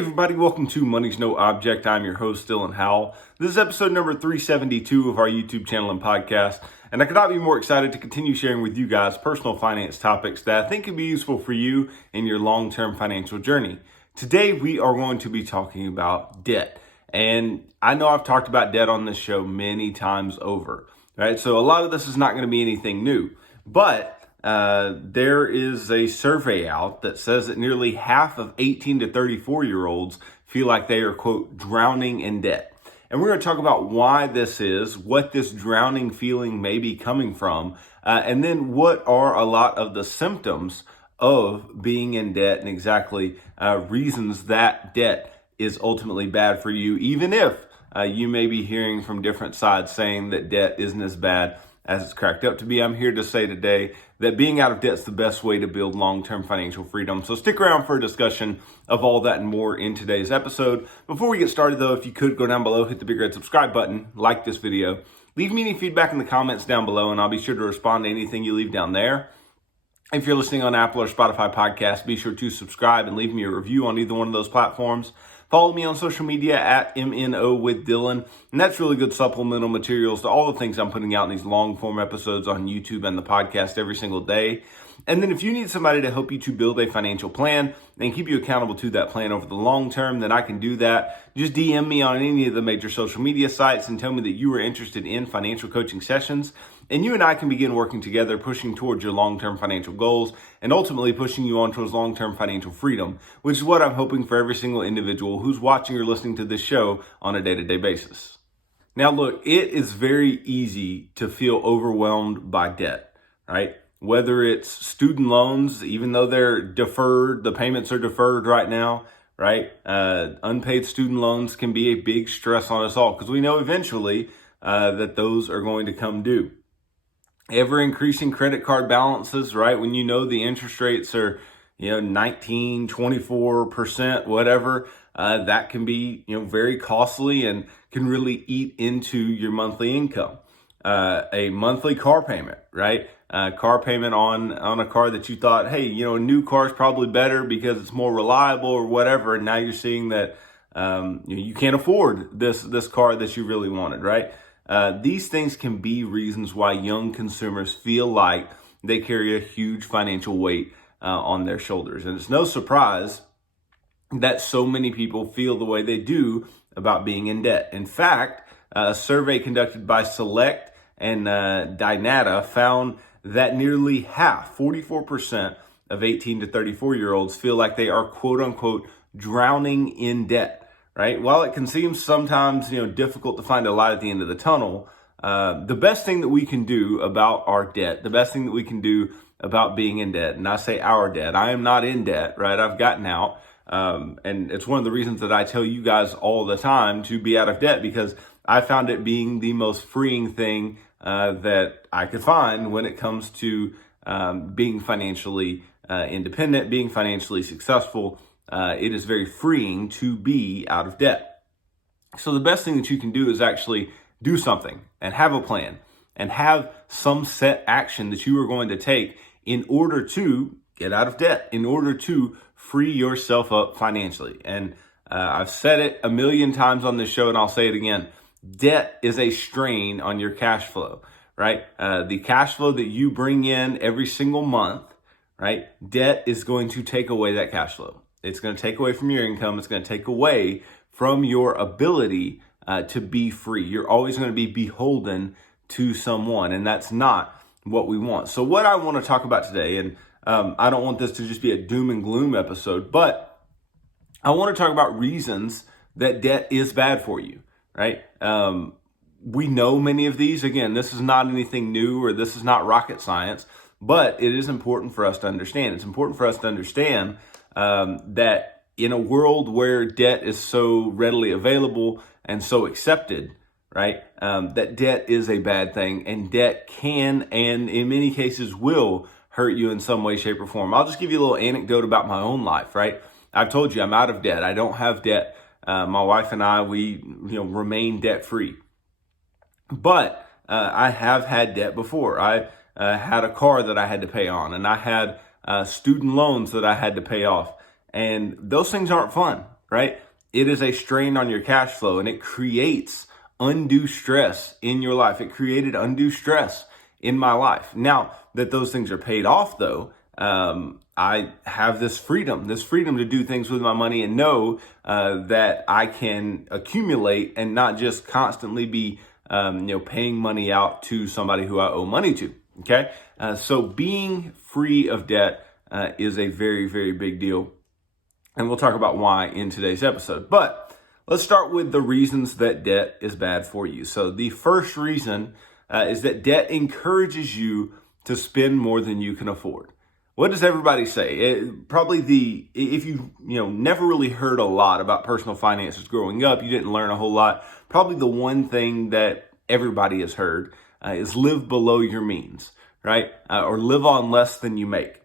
everybody, welcome to Money's No Object. I'm your host, Dylan Howell. This is episode number 372 of our YouTube channel and podcast, and I could not be more excited to continue sharing with you guys personal finance topics that I think could be useful for you in your long-term financial journey. Today, we are going to be talking about debt, and I know I've talked about debt on this show many times over, right? So a lot of this is not going to be anything new, but there is a survey out that says that nearly half of 18 to 34-year-olds feel like they are, quote, drowning in debt. And we're going to talk about why this is, what this drowning feeling may be coming from, and then what are a lot of the symptoms of being in debt and exactly reasons that debt is ultimately bad for you, even if you may be hearing from different sides saying that debt isn't as bad as it's cracked up to be. I'm here to say today that being out of debt is the best way to build long-term financial freedom. So stick around for a discussion of all that and more in today's episode. Before we get started though, if you could go down below, hit the big red subscribe button, like this video, leave me any feedback in the comments down below, and I'll be sure to respond to anything you leave down there. If you're listening on Apple or Spotify podcasts, be sure to subscribe and leave me a review on either one of those platforms. Follow me on social media at MNO with Dylan, and that's really good supplemental materials to all the things I'm putting out in these long form episodes on YouTube and the podcast every single day. And then if you need somebody to help you to build a financial plan and keep you accountable to that plan over the long term, then I can do that. Just DM me on any of the major social media sites and tell me that you are interested in financial coaching sessions. And you and I can begin working together, pushing towards your long-term financial goals and ultimately pushing you on towards long-term financial freedom, which is what I'm hoping for every single individual who's watching or listening to this show on a day-to-day basis. Now, look, it is very easy to feel overwhelmed by debt, right? Whether it's student loans, even though they're deferred, the payments are deferred right now, right? Unpaid student loans can be a big stress on us all because we know eventually that those are going to come due. Ever increasing credit card balances, right? When you know the interest rates are, 19, 24%, whatever, that can be, very costly and can really eat into your monthly income. A monthly car payment, right? Car payment on a car that you thought, hey, a new car is probably better because it's more reliable or whatever. And now you're seeing that, you can't afford this car that you really wanted, right? These things can be reasons why young consumers feel like they carry a huge financial weight on their shoulders. And it's no surprise that so many people feel the way they do about being in debt. In fact, a survey conducted by Select and Dynata found that nearly half, 44% of 18 to 34-year-olds feel like they are, quote unquote, drowning in debt. Right? While it can seem sometimes, difficult to find a light at the end of the tunnel, the best thing that we can do about our debt, the best thing that we can do about being in debt, and I say our debt, I am not in debt, right? I've gotten out. And it's one of the reasons that I tell you guys all the time to be out of debt, because I found it being the most freeing thing that I could find when it comes to being financially independent, being financially successful. It is very freeing to be out of debt. So the best thing that you can do is actually do something and have a plan and have some set action that you are going to take in order to get out of debt, in order to free yourself up financially. And I've said it a million times on this show, and I'll say it again. Debt is a strain on your cash flow, right? The cash flow that you bring in every single month, right? Debt is going to take away that cash flow. It's going to take away from your income. It's going to take away from your ability to be free. You're always going to be beholden to someone, and that's not what we want. So what I want to talk about today, and I don't want this to just be a doom and gloom episode, but I want to talk about reasons that debt is bad for you, right? We know many of these. Again, this is not anything new or this is not rocket science, but it is important for us to understand. It's important for us to understand that in a world where debt is so readily available and so accepted, right, that debt is a bad thing, and debt can and in many cases will hurt you in some way, shape, or form. I'll just give you a little anecdote about my own life, right? I've told you I'm out of debt. I don't have debt. My wife and I, we remain debt free. But I have had debt before. I had a car that I had to pay on, and I had student loans that I had to pay off. And those things aren't fun, right? It is a strain on your cash flow, and it creates undue stress in your life. It created undue stress in my life. Now that those things are paid off, though, I have this freedom to do things with my money and know that I can accumulate and not just constantly be, paying money out to somebody who I owe money to. Okay, so being free of debt is a very, very big deal, and we'll talk about why in today's episode. But let's start with the reasons that debt is bad for you. So the first reason is that debt encourages you to spend more than you can afford. What does everybody say? If you never really heard a lot about personal finances growing up, you didn't learn a whole lot. Probably the one thing that everybody has heard is live below your means, right? Or live on less than you make.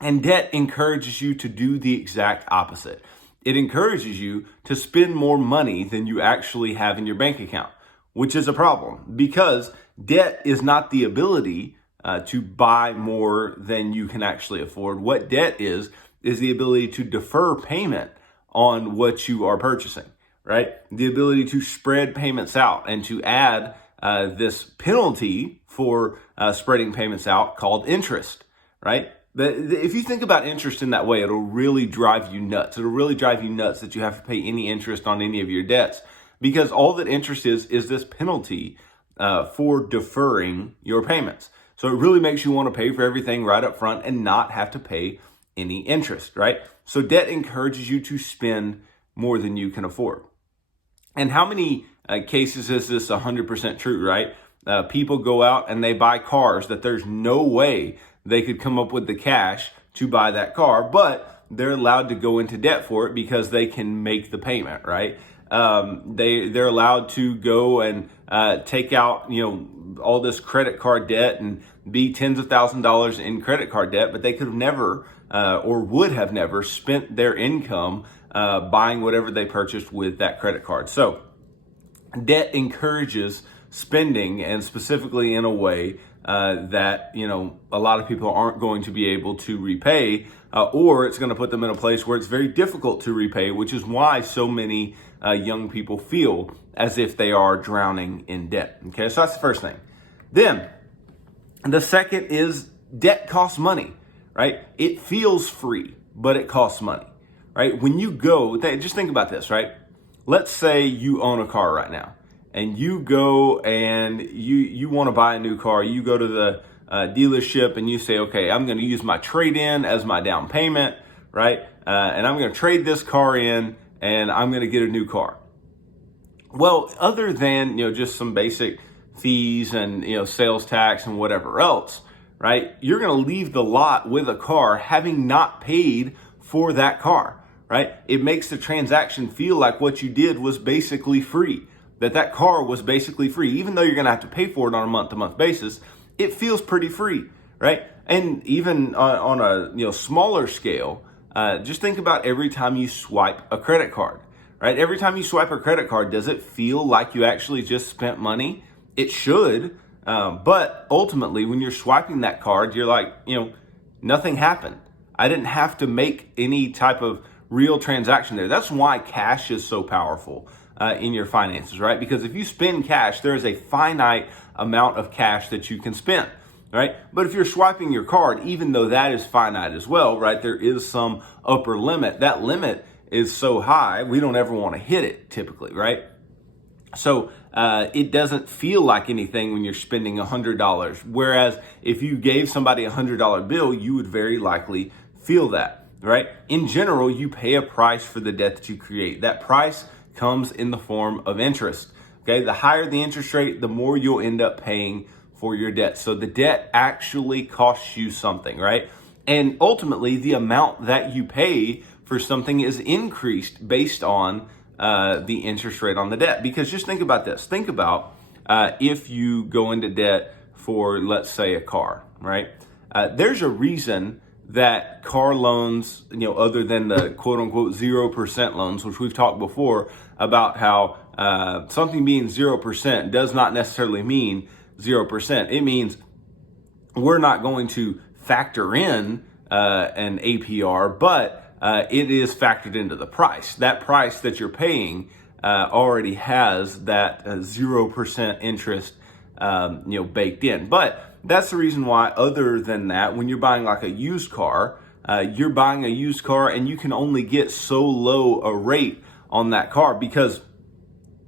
And debt encourages you to do the exact opposite. It encourages you to spend more money than you actually have in your bank account, which is a problem because debt is not the ability to buy more than you can actually afford. What debt is the ability to defer payment on what you are purchasing, right? The ability to spread payments out and to add this penalty for spreading payments out called interest, right? If you think about interest in that way, it'll really drive you nuts. It'll really drive you nuts that you have to pay any interest on any of your debts, because all that interest is this penalty for deferring your payments. So it really makes you want to pay for everything right up front and not have to pay any interest, right? So debt encourages you to spend more than you can afford. And how many cases is this 100% true, right? People go out and they buy cars that there's no way they could come up with the cash to buy that car, but they're allowed to go into debt for it because they can make the payment, right? They're allowed to go and take out, all this credit card debt and be tens of thousands of dollars in credit card debt, but they could have never or would have never spent their income buying whatever they purchased with that credit card. So debt encourages spending, and specifically in a way that, a lot of people aren't going to be able to repay, or it's going to put them in a place where it's very difficult to repay, which is why so many young people feel as if they are drowning in debt. Okay, so that's the first thing. Then the second is debt costs money, right? It feels free, but it costs money, right? When you go, just think about this, right? Let's say you own a car right now, and you go and you want to buy a new car. You go to the dealership and you say, okay, I'm going to use my trade-in as my down payment, right? And I'm going to trade this car in and I'm going to get a new car. Well, other than, just some basic fees and, sales tax and whatever else, right? You're going to leave the lot with a car having not paid for that car, right? It makes the transaction feel like what you did was basically free, that car was basically free. Even though you're going to have to pay for it on a month-to-month basis, it feels pretty free, right? And even on a smaller scale, just think about every time you swipe a credit card, right? Every time you swipe a credit card, does it feel like you actually just spent money? It should, but ultimately, when you're swiping that card, you're like, nothing happened. I didn't have to make any type of real transaction there. That's why cash is so powerful in your finances, right? Because if you spend cash, there is a finite amount of cash that you can spend, right? But if you're swiping your card, even though that is finite as well, right, there is some upper limit. That limit is so high, we don't ever want to hit it typically, right? So it doesn't feel like anything when you're spending $100. Whereas if you gave somebody a $100 bill, you would very likely feel that, right? In general, you pay a price for the debt that you create. That price comes in the form of interest. Okay, the higher the interest rate, the more you'll end up paying for your debt. So the debt actually costs you something, right? And ultimately, the amount that you pay for something is increased based on the interest rate on the debt. Because just think about this. Think about if you go into debt for, let's say, a car, right? There's a reason that car loans, other than the quote unquote 0% loans, which we've talked before about how something being 0% does not necessarily mean 0%. It means we're not going to factor in an APR, but it is factored into the price. That price that you're paying already has that 0% interest baked in. But that's the reason why, other than that, when you're buying like a used car, you're buying a used car and you can only get so low a rate on that car because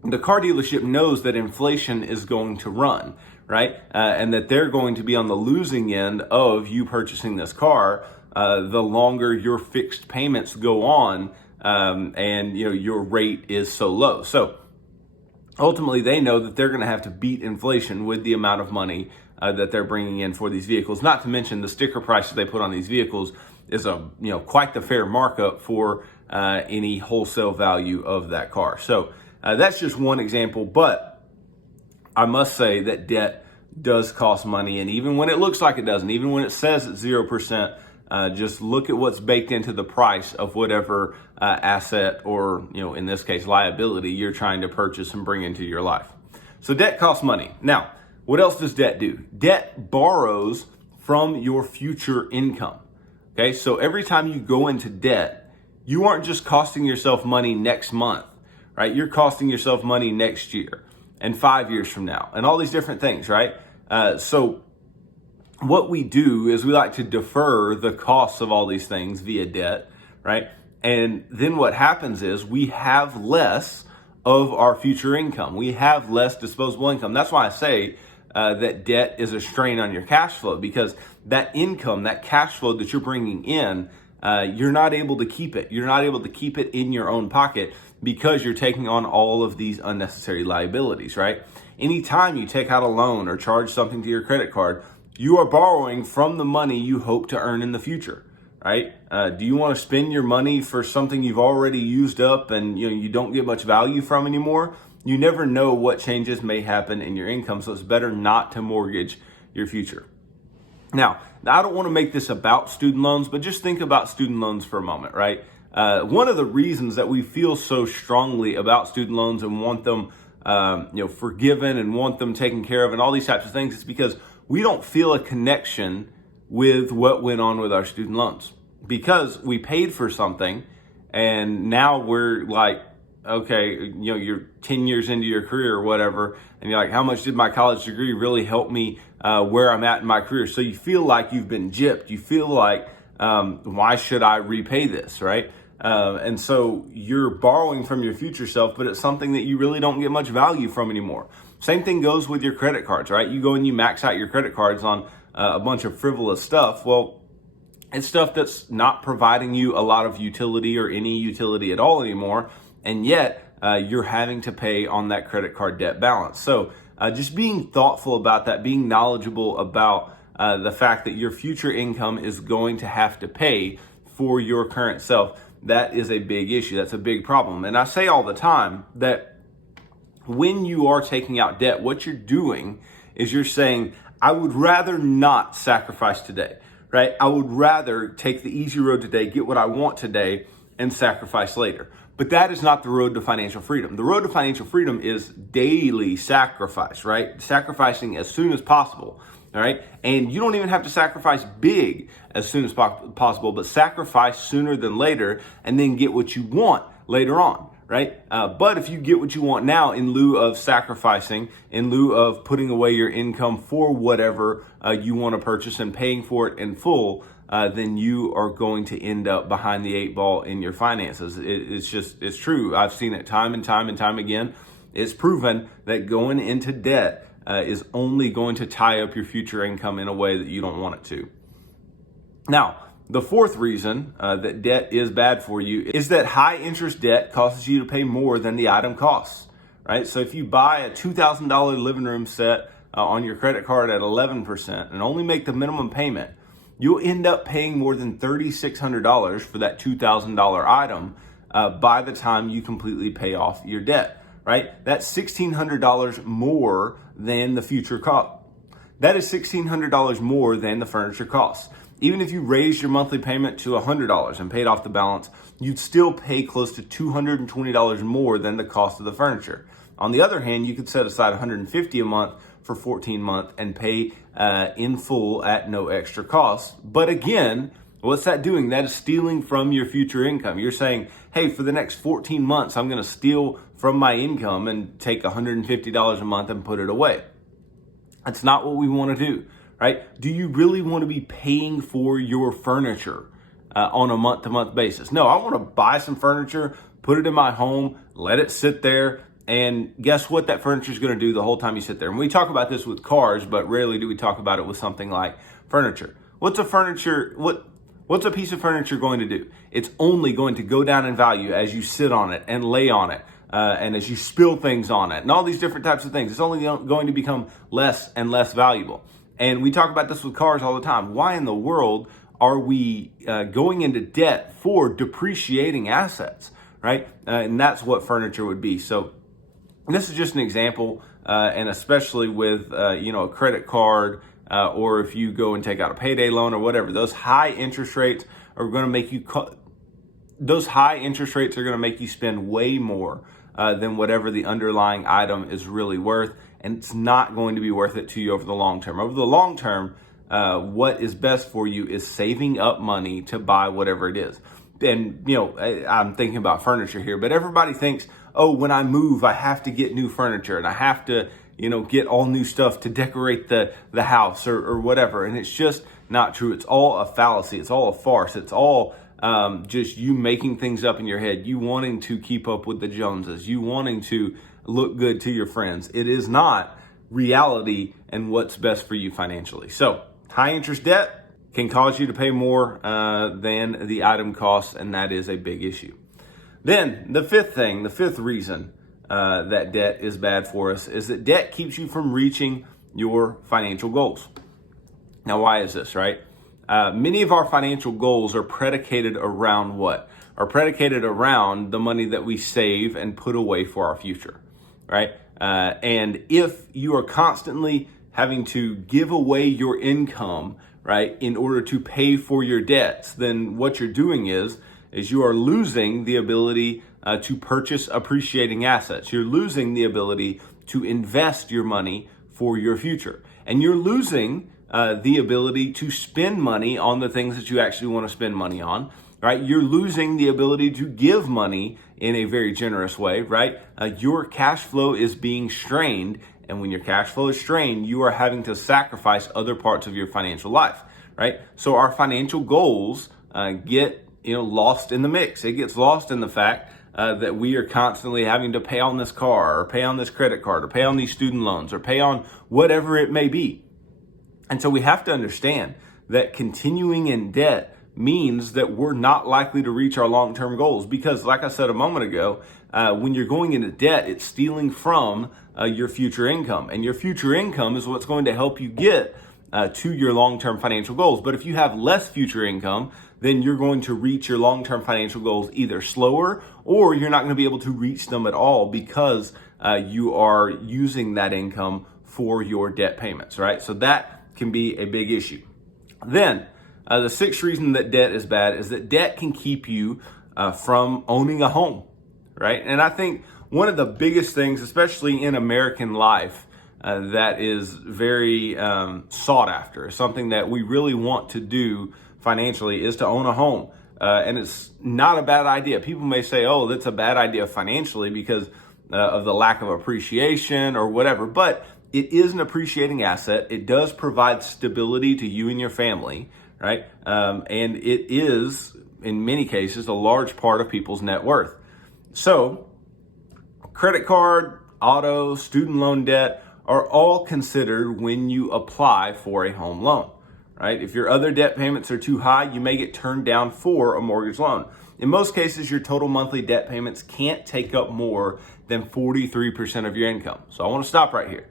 the car dealership knows that inflation is going to run, right? And that they're going to be on the losing end of you purchasing this car the longer your fixed payments go on and your rate is so low. So ultimately, they know that they're going to have to beat inflation with the amount of money that they're bringing in for these vehicles. Not to mention the sticker prices they put on these vehicles is quite the fair markup for any wholesale value of that car. So that's just one example, but I must say that debt does cost money, and even when it looks like it doesn't, even when it says it's 0%, just look at what's baked into the price of whatever asset or, in this case, liability you're trying to purchase and bring into your life. So debt costs money. Now, what else does debt do? Debt borrows from your future income. Okay, so every time you go into debt, you aren't just costing yourself money next month, right? You're costing yourself money next year and 5 years from now and all these different things, right? So what we do is we like to defer the costs of all these things via debt, right? And then what happens is we have less of our future income. We have less disposable income. That's why I say that debt is a strain on your cash flow, because that income, that cash flow that you're bringing in, you're not able to keep it. You're not able to keep it in your own pocket because you're taking on all of these unnecessary liabilities, right? Anytime you take out a loan or charge something to your credit card, you are borrowing from the money you hope to earn in the future, right? Do you want to spend your money for something you've already used up and you don't get much value from anymore? You never know what changes may happen in your income, so it's better not to mortgage your future. Now, I don't want to make this about student loans, but just think about student loans for a moment, right? One of the reasons that we feel so strongly about student loans and want them forgiven and want them taken care of and all these types of things is because we don't feel a connection with what went on with our student loans, because we paid for something and now we're like, okay, you're 10 years into your career or whatever, and you're like, how much did my college degree really help me where I'm at in my career? So you feel like you've been gypped. You feel like, why should I repay this, right? And so you're borrowing from your future self, but it's something that you really don't get much value from anymore. Same thing goes with your credit cards, right? You go and you max out your credit cards on a bunch of frivolous stuff. Well, it's stuff that's not providing you a lot of utility or any utility at all anymore. And yet you're having to pay on that credit card debt balance. So just being thoughtful about that, being knowledgeable about the fact that your future income is going to have to pay for your current self, that is a big issue. That's a big problem. And I say all the time that when you are taking out debt, what you're doing is you're saying, I would rather not sacrifice today, right? I would rather take the easy road today, get what I want today, and sacrifice later. But that is not the road to financial freedom. The road to financial freedom is daily sacrifice, right? Sacrificing as soon as possible, all right? And you don't even have to sacrifice big as soon as possible, but sacrifice sooner than later and then get what you want later on, right? But if you get what you want now in lieu of sacrificing, in lieu of putting away your income for whatever you want to purchase and paying for it in full, then you are going to end up behind the 8 ball in your finances. It's true. I've seen it time and time and time again. It's proven that going into debt is only going to tie up your future income in a way that you don't want it to. Now, the fourth reason that debt is bad for you is that high interest debt causes you to pay more than the item costs, right? So if you buy a $2,000 living room set on your credit card at 11% and only make the minimum payment, you'll end up paying more than $3,600 for that $2,000 item by the time you completely pay off your debt, right? That's $1,600 more than the future cost. That is $1,600 more than the furniture costs. Even if you raised your monthly payment to $100 and paid off the balance, you'd still pay close to $220 more than the cost of the furniture. On the other hand, you could set aside $150 a month for 14 months and pay in full at no extra cost. But again, What's that doing? That is stealing from your future income. You're saying, hey, for the next 14 months, I'm going to steal from my income and take $150 a month and put it away. That's not what we want to do, right? Do you really want to be paying for your furniture on a month-to-month basis? No, I want to buy some furniture, put it in my home, let it sit there, and guess what that furniture is going to do the whole time you sit there? And we talk about this with cars, but rarely do we talk about it with something like furniture. What's a piece of furniture going to do? It's only going to go down in value as you sit on it and lay on it, and as you spill things on it, and all these different types of things. It's only going to become less and less valuable. And we talk about this with cars all the time. Why in the world are we going into debt for depreciating assets, right? And that's what furniture would be. So this is just an example, and especially with a credit card, or if you go and take out a payday loan or whatever, those high interest rates are going to make you spend way more than whatever the underlying item is really worth, and it's not going to be worth it to you over the long term. Over the long term, what is best for you is saving up money to buy whatever it is. And I'm thinking about furniture here, but everybody thinks, oh, when I move, I have to get new furniture and I have to get all new stuff to decorate the house or whatever. And it's just not true. It's all a fallacy. It's all a farce. It's all just you making things up in your head, you wanting to keep up with the Joneses, you wanting to look good to your friends. It is not reality and what's best for you financially. So high interest debt can cause you to pay more than the item costs, and that is a big issue. Then the fifth reason that debt is bad for us is that debt keeps you from reaching your financial goals. Now, why is this, right? Many of our financial goals are predicated around what? Are predicated around the money that we save and put away for our future, right? And if you are constantly having to give away your income, right, in order to pay for your debts, then what you're doing is you are losing the ability to purchase appreciating assets. You're losing the ability to invest your money for your future. And you're losing the ability to spend money on the things that you actually want to spend money on, right? You're losing the ability to give money in a very generous way, right? Your cash flow is being strained. And when your cash flow is strained, you are having to sacrifice other parts of your financial life, right? So our financial goals get lost in the mix. It gets lost in the fact that we are constantly having to pay on this car or pay on this credit card or pay on these student loans or pay on whatever it may be. And so we have to understand that continuing in debt means that we're not likely to reach our long-term goals because, like I said a moment ago, when you're going into debt, it's stealing from your future income. And your future income is what's going to help you get to your long-term financial goals. But if you have less future income, then you're going to reach your long-term financial goals either slower or you're not going to be able to reach them at all because you are using that income for your debt payments, right? So that can be a big issue. Then the sixth reason that debt is bad is that debt can keep you from owning a home, right? And I think one of the biggest things, especially in American life, that is very sought after, something that we really want to do financially is to own a home. And it's not a bad idea. People may say, oh, that's a bad idea financially because of the lack of appreciation or whatever, but it is an appreciating asset. It does provide stability to you and your family, right? And it is, in many cases, a large part of people's net worth. So credit card, auto, student loan debt are all considered when you apply for a home loan, right? If your other debt payments are too high, you may get turned down for a mortgage loan. In most cases, your total monthly debt payments can't take up more than 43% of your income. So I want to stop right here.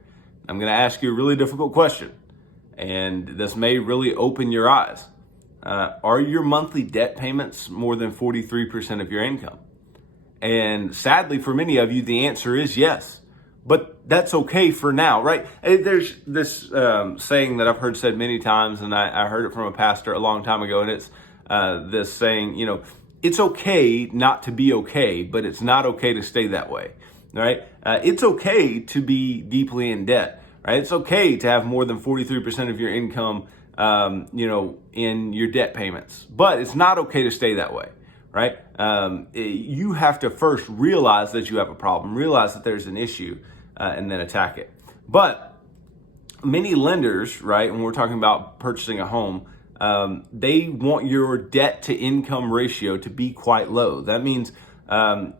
I'm going to ask you a really difficult question, and this may really open your eyes. Are your monthly debt payments more than 43% of your income? And sadly, for many of you, the answer is yes. But that's okay for now, right? There's this saying that I've heard said many times, and I heard it from a pastor a long time ago, and it's this saying, it's okay not to be okay, but it's not okay to stay that way, right? It's okay to be deeply in debt, right? It's okay to have more than 43% of your income in your debt payments. But it's not okay to stay that way, right? You have to first realize that you have a problem, realize that there's an issue, and then attack it. But many lenders, right, when we're talking about purchasing a home, they want your debt to income ratio to be quite low. That means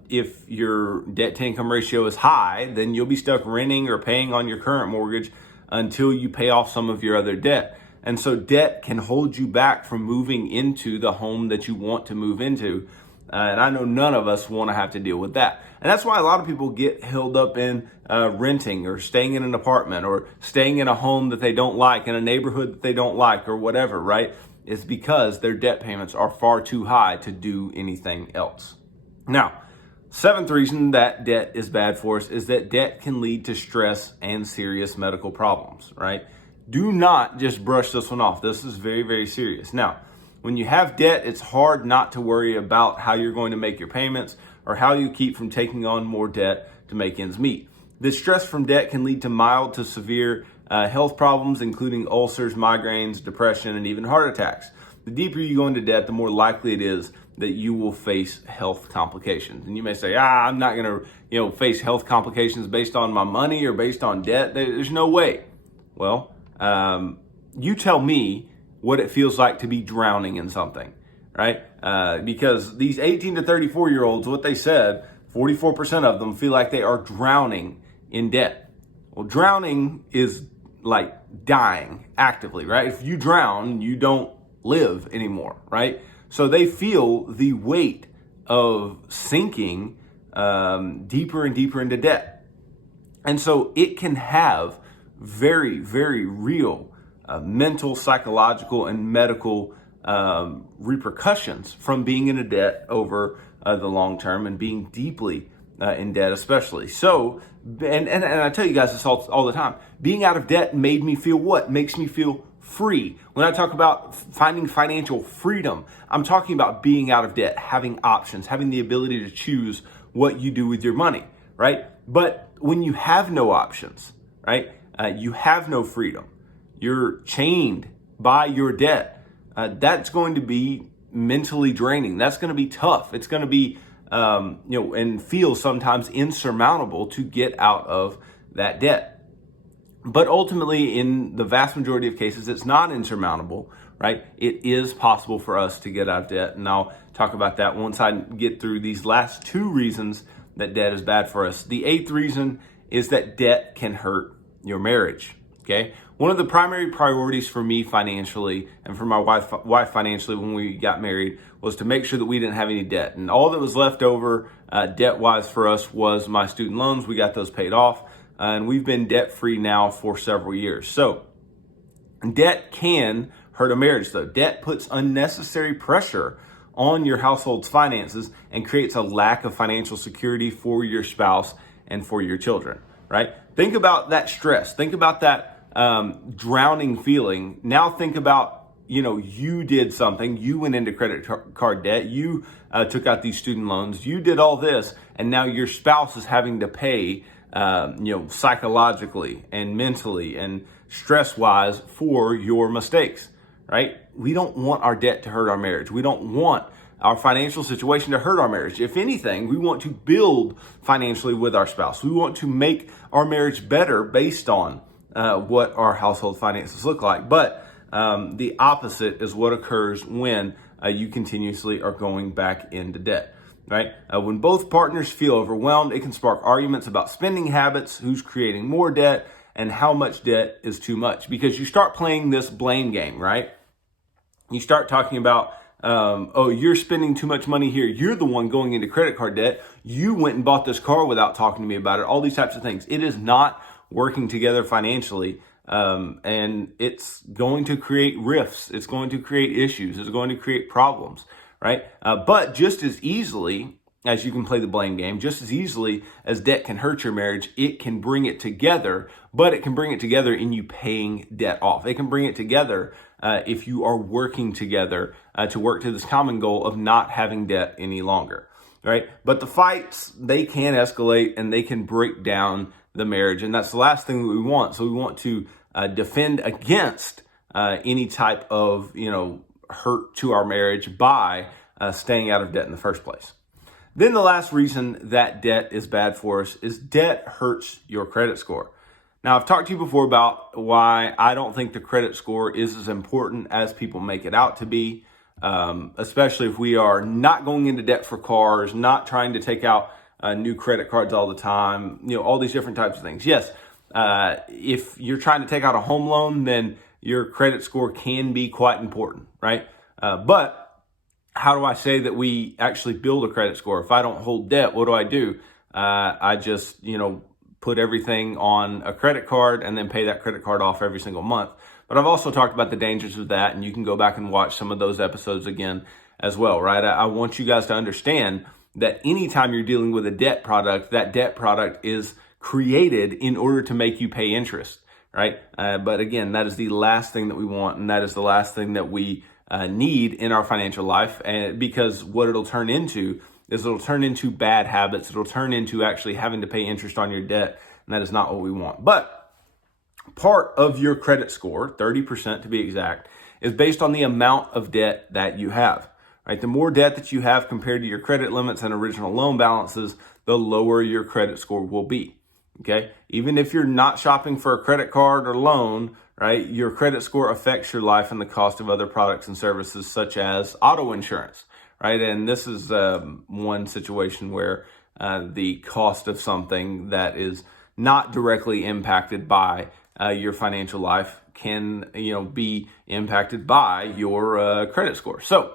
if your debt to income ratio is high, then you'll be stuck renting or paying on your current mortgage until you pay off some of your other debt. And so debt can hold you back from moving into the home that you want to move into. And I know none of us want to have to deal with that. And that's why a lot of people get held up in renting or staying in an apartment or staying in a home that they don't like, in a neighborhood that they don't like, or whatever, right? It's because their debt payments are far too high to do anything else. Now, seventh reason that debt is bad for us is that debt can lead to stress and serious medical problems, right? Do not just brush this one off. This is very, very serious. Now, when you have debt, it's hard not to worry about how you're going to make your payments or how you keep from taking on more debt to make ends meet. The stress from debt can lead to mild to severe health problems, including ulcers, migraines, depression, and even heart attacks. The deeper you go into debt, the more likely it is that you will face health complications. And you may say, I'm not going to, face health complications based on my money or based on debt. There's no way. Well, you tell me what it feels like to be drowning in something, right? Because these 18 to 34-year-olds, what they said, 44% of them feel like they are drowning in debt. Well, drowning is like dying actively, right? If you drown, you don't live anymore, right? So they feel the weight of sinking deeper and deeper into debt. And so it can have very, very real mental, psychological, and medical repercussions from being in a debt over the long term and being deeply in debt especially. So, and I tell you guys this all the time, being out of debt made me feel what? Makes me feel free. When I talk about finding financial freedom, I'm talking about being out of debt, having options, having the ability to choose what you do with your money, right? But when you have no options, right, you have no freedom, you're chained by your debt, that's going to be mentally draining. That's going to be tough. It's going to be, and feel sometimes insurmountable to get out of that debt. But ultimately, in the vast majority of cases, it's not insurmountable, right? It is possible for us to get out of debt. And I'll talk about that once I get through these last two reasons that debt is bad for us. The eighth reason is that debt can hurt your marriage, okay? One of the primary priorities for me financially and for my wife financially when we got married was to make sure that we didn't have any debt. And all that was left over debt-wise for us was my student loans. We got those paid off. And we've been debt-free now for several years. So debt can hurt a marriage, though. Debt puts unnecessary pressure on your household's finances and creates a lack of financial security for your spouse and for your children, right? Think about that stress. Think about that drowning feeling. Now think about, you did something. You went into credit card debt. You took out these student loans. You did all this, and now your spouse is having to pay psychologically and mentally and stress-wise for your mistakes, right? We don't want our debt to hurt our marriage. We don't want our financial situation to hurt our marriage. If anything, we want to build financially with our spouse. We want to make our marriage better based on what our household finances look like. But the opposite is what occurs when you continuously are going back into debt. Right? When both partners feel overwhelmed, it can spark arguments about spending habits, who's creating more debt, and how much debt is too much. Because you start playing this blame game, right? You start talking about, you're spending too much money here. You're the one going into credit card debt. You went and bought this car without talking to me about it. All these types of things. It is not working together financially. And it's going to create rifts. It's going to create issues. It's going to create problems. Right? But just as easily as you can play the blame game, just as easily as debt can hurt your marriage, it can bring it together, but it can bring it together in you paying debt off. It can bring it together if you are working together to work to this common goal of not having debt any longer, right? But the fights, they can escalate and they can break down the marriage, and that's the last thing that we want. So we want to defend against any type of, hurt to our marriage by staying out of debt in the first place. Then the last reason that debt is bad for us is debt hurts your credit score. Now, I've talked to you before about why I don't think the credit score is as important as people make it out to be, especially if we are not going into debt for cars, not trying to take out new credit cards all the time, all these different types of things. Yes, if you're trying to take out a home loan, then your credit score can be quite important, right? But how do I say that we actually build a credit score? If I don't hold debt, what do? I just, put everything on a credit card and then pay that credit card off every single month. But I've also talked about the dangers of that, and you can go back and watch some of those episodes again as well, right? I want you guys to understand that anytime you're dealing with a debt product, that debt product is created in order to make you pay interest, right? But again, that is the last thing that we want, and that is the last thing that we need in our financial life, and because what it'll turn into is it'll turn into bad habits. It'll turn into actually having to pay interest on your debt, and that is not what we want. But part of your credit score, 30% to be exact, is based on the amount of debt that you have, right? The more debt that you have compared to your credit limits and original loan balances, the lower your credit score will be, okay? Even if you're not shopping for a credit card or loan, right, your credit score affects your life and the cost of other products and services such as auto insurance, right? And this is one situation where the cost of something that is not directly impacted by your financial life can, be impacted by your credit score. So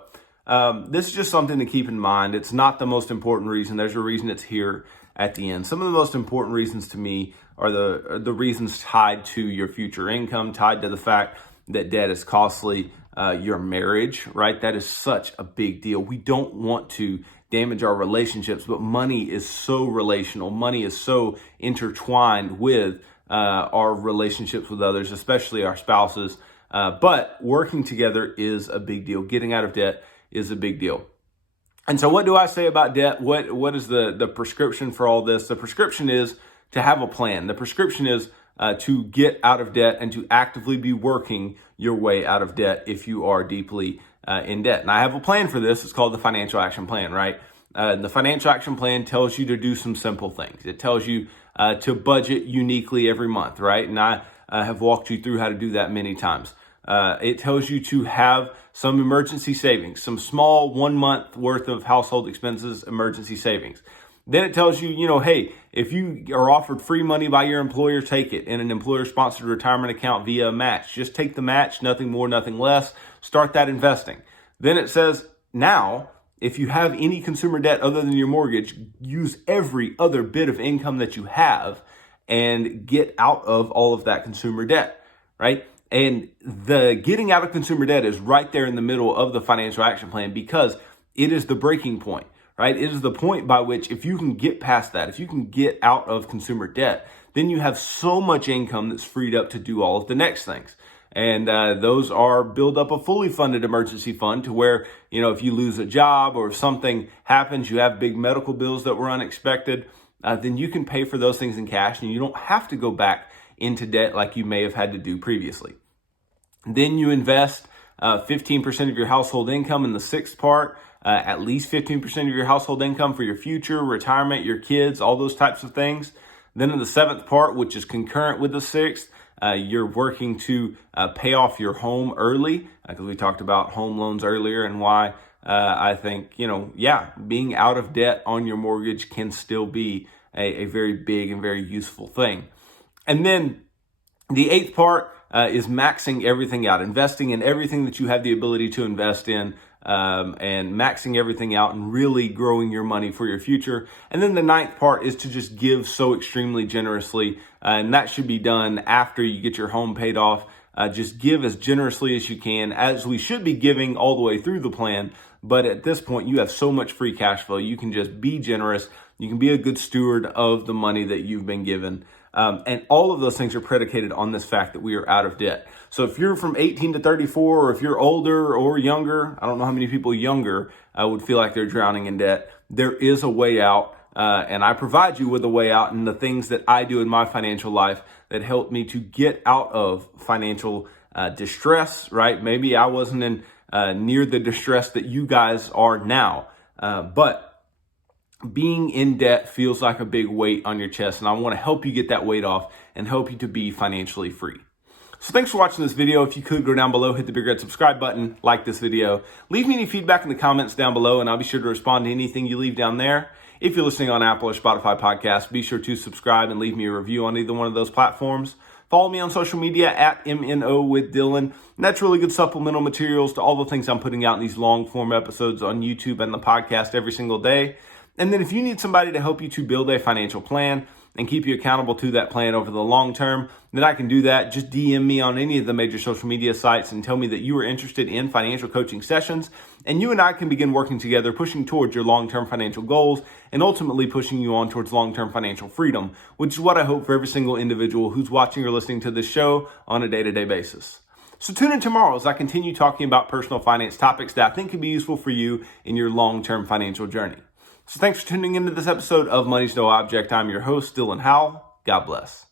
this is just something to keep in mind. It's not the most important reason. There's a reason it's here at the end. Some of the most important reasons to me are the reasons tied to your future income, tied to the fact that debt is costly, your marriage, right? That is such a big deal. We don't want to damage our relationships, but money is so relational. Money is so intertwined with our relationships with others, especially our spouses. But working together is a big deal. Getting out of debt is a big deal. And so what do I say about debt? What is the prescription for all this? The prescription is to have a plan. The prescription is to get out of debt and to actively be working your way out of debt if you are deeply in debt. And I have a plan for this. It's called the Financial Action Plan, right? The Financial Action Plan tells you to do some simple things. It tells you to budget uniquely every month, right? And I have walked you through how to do that many times. It tells you to have some emergency savings, some small 1 month worth of household expenses, emergency savings. Then it tells you, hey, if you are offered free money by your employer, take it in an employer-sponsored retirement account via a match. Just take the match, nothing more, nothing less. Start that investing. Then it says, now, if you have any consumer debt other than your mortgage, use every other bit of income that you have and get out of all of that consumer debt, right? And the getting out of consumer debt is right there in the middle of the Financial Action Plan because it is the breaking point. Right? It is the point by which if you can get past that, if you can get out of consumer debt, then you have so much income that's freed up to do all of the next things. And those are build up a fully funded emergency fund to where, if you lose a job or if something happens, you have big medical bills that were unexpected, then you can pay for those things in cash and you don't have to go back into debt like you may have had to do previously. Then you invest 15% of your household income in the sixth part, at least 15% of your household income for your future, retirement, your kids, all those types of things. Then in the seventh part, which is concurrent with the sixth, you're working to pay off your home early, because we talked about home loans earlier and why I think, being out of debt on your mortgage can still be a very big and very useful thing. And then the eighth part is maxing everything out, investing in everything that you have the ability to invest in, and maxing everything out and really growing your money for your future. And then the ninth part is to just give so extremely generously, and that should be done after you get your home paid off. Just give as generously as you can, as we should be giving all the way through the plan. But at this point, you have so much free cash flow. You can just be generous. You can be a good steward of the money that you've been given. And all of those things are predicated on this fact that we are out of debt. So if you're from 18 to 34, or if you're older or younger, I don't know how many people younger would feel like they're drowning in debt. There is a way out, and I provide you with a way out in the things that I do in my financial life that help me to get out of financial distress, right? Maybe I wasn't in near the distress that you guys are now, but being in debt feels like a big weight on your chest, and I want to help you get that weight off and help you to be financially free. So thanks for watching this video. If you could go down below, hit the big red subscribe button, like this video, leave me any feedback in the comments down below, and I'll be sure to respond to anything you leave down there. If you're listening on Apple or Spotify podcasts, be sure to subscribe and leave me a review on either one of those platforms. Follow me on social media at MNO with Dylan. And that's really good supplemental materials to all the things I'm putting out in these long form episodes on YouTube and the podcast every single day. And then if you need somebody to help you to build a financial plan and keep you accountable to that plan over the long term, then I can do that. Just DM me on any of the major social media sites and tell me that you are interested in financial coaching sessions. And you and I can begin working together, pushing towards your long-term financial goals and ultimately pushing you on towards long-term financial freedom, which is what I hope for every single individual who's watching or listening to this show on a day-to-day basis. So tune in tomorrow as I continue talking about personal finance topics that I think can be useful for you in your long-term financial journey. So thanks for tuning into this episode of Money's No Object. I'm your host, Dylan Howell. God bless.